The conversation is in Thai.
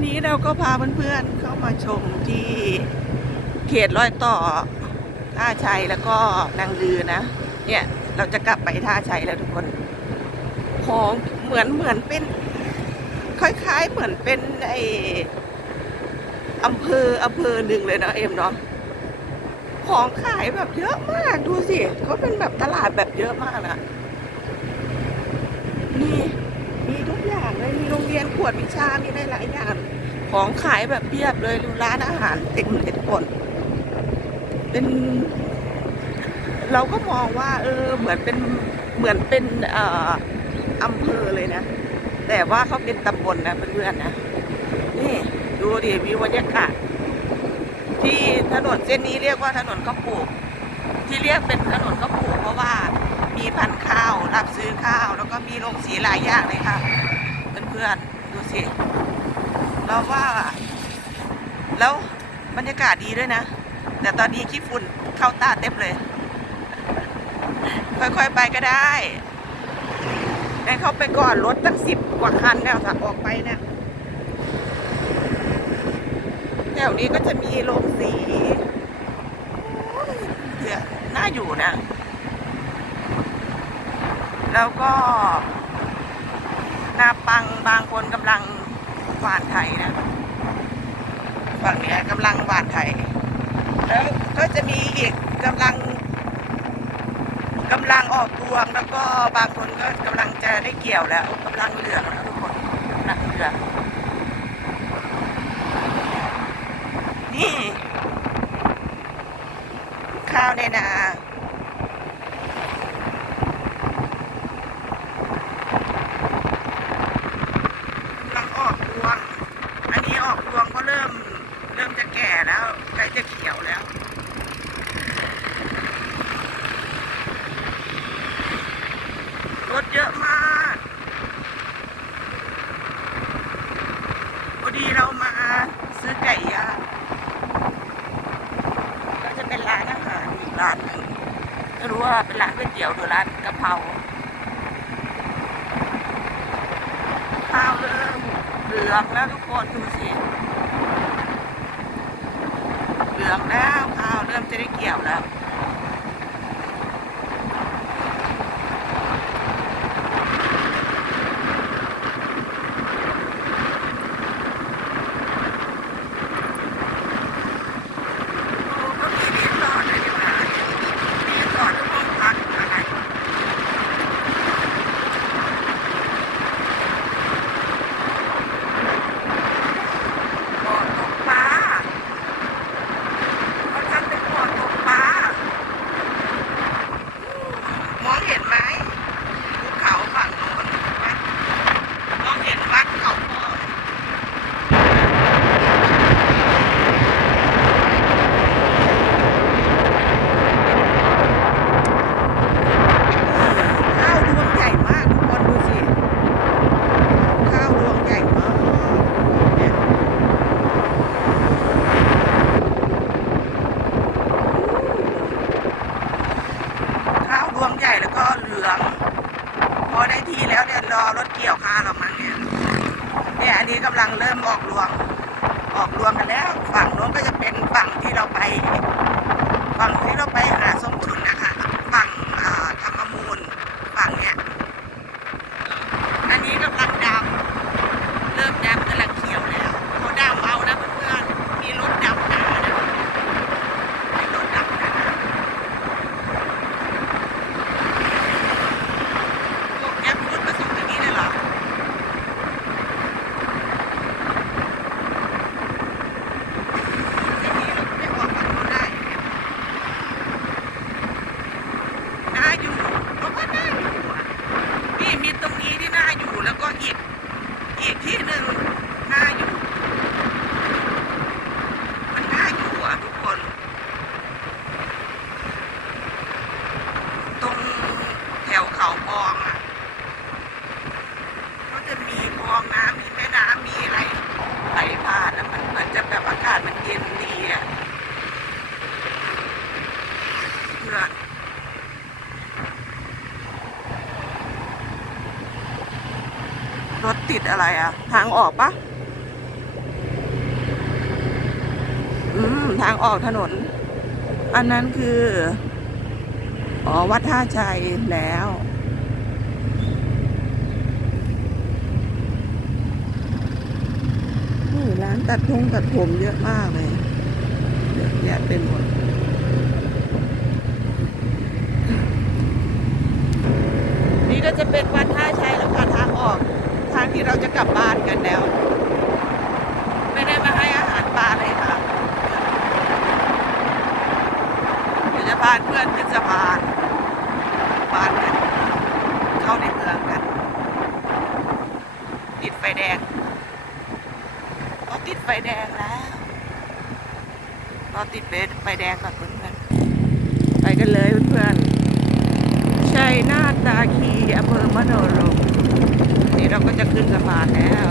วันนี้เราก็พาเพื่อนๆเข้ามาชมที่เขตรอยต่อท่าชัยแล้วก็นางลือนะ เนี่ยเราจะกลับไปท่าชัยแล้วทุกคน ของเหมือนเหมือนเป็น คล้ายๆเหมือนเป็นไออำเภออำเภอหนึ่งเลยนะเอ็มเนาะของขายแบบเยอะมากดูสิเขาเป็นแบบตลาดแบบเยอะมากนะนี่มีทุกอย่างเลยมีโรียนขวดวิชามีหลายๆอย่างของขายแบบเพียบเลยดูร้านอาหารเต็มเลยทุกคนเป็น เราก็มองว่า เออ เหมือนเป็นเหมือนเป็นเอ่ออำเภอเลยนะ แต่ว่าเขาเป็นตำบลนะเพื่อนๆนะนี่ดูดิวิวบรรยากาศที่ถนนเส้นนี้เรียกว่าถนนข้าวปลูก ที่เรียกเป็นถนนข้าวปลูกเพราะว่ามีพันธุ์ข้าว รับซื้อข้าว แล้วก็มีโรงสีหลายอย่างเลยค่ะ พื่อนๆ ดูสิเราว่า แล้วบรรยากาศดีด้วยนะ แต่ตอนนี้ขี้ฝุ่นเข้าตาเต็มเลย ค่อยๆไปก็ได้ให้เขาไปก่อนรถตั้งสิบกว่าคันแล้วถ้าออกไปเนี่ยแถวนี้ก็จะมีโรงสีโอ้ยเดี๋ยน่าอยู่นะ แล้วก็ นาปังบางคนกำลังหวานไทยนะฝั่งเนี้ยกำลังหวานไทยแล้วก็จะมีอีกกำลังกำลังออกรวงแล้วก็บางคนก็กำลังจะได้เกี่ยวแล้วกำลังเหลืองแล้วทุกคนกำลังเหลืองนี่ข้าวในนากำลังออกรวง อันนี้ออกรวงก็เริ่ม เริ่มจะแก่แล้วใกล้จะเขียวแล้ว รถเยอะมากพ อดีเรามาซื้อไก่ย่างก็จะเป็นร้านอาหารอีกร้านหนึ่งไม่รู้ว่าเป็นร้านก๋วยเตี๋ยวหรือร้านกะเพราข้าวเริ่มเหลืองแล้วทุกคนดูสิเหลืองแล้วข้าวเริ่มจะได้เกี่ยวแล้ว โอ้ก็มีรีสอร์ทเลยดีกว่ารีสอร์ทห้องพักอะไรบ่อตกปลาเขาทำเป็นบ่อตกปลามองเห็นไหมภูเขาฝั่งโน้นเห็นไหมมองเห็นวัดเขาพอง ข้าวรวงใหญ่มากทุกคนดูสิ ข้าวรวงใหญ่มากเนี่ยข้า วรวงใหญ่แล้วก็เหลือง พอได้ที่แล้วเนี่ยรอรถเกี่ยวข้าวเรามั้งเนี่ยเนี่ยอันนี้กำลังเริ่มออกรวง ออกรวงกันแล้ว ฝั่งโน้นก็จะเป็นฝั่งที่เราไป ฝั่งที่เราไปห อะไรอะทางออกปะอืม ทางออกถนน อันนั้นคือ อ๋อ วัดท่าชัยแล้ว นี่ร้านตัดทงตัดผมเยอะมากเลยเยอะแยะเป็นหมดนี่ก็จะเป็นวัดท่า เราจะกลับบ้านกันแล้ว ไม่ได้มาให้อาหารปลาเลยค่ะเดี๋ยวจะพาเพื่อนขึ้นสะพานบ้านกันเข้าในเมืองกันติดไฟแดงเราติดไฟแดงแล้วเราติดไฟแดงกับเพื่อนไปกันเลยเพื่อนๆชัยนาทตาคีอำเภอมโนรม เราก็จะขึ้นสะพานแล้ว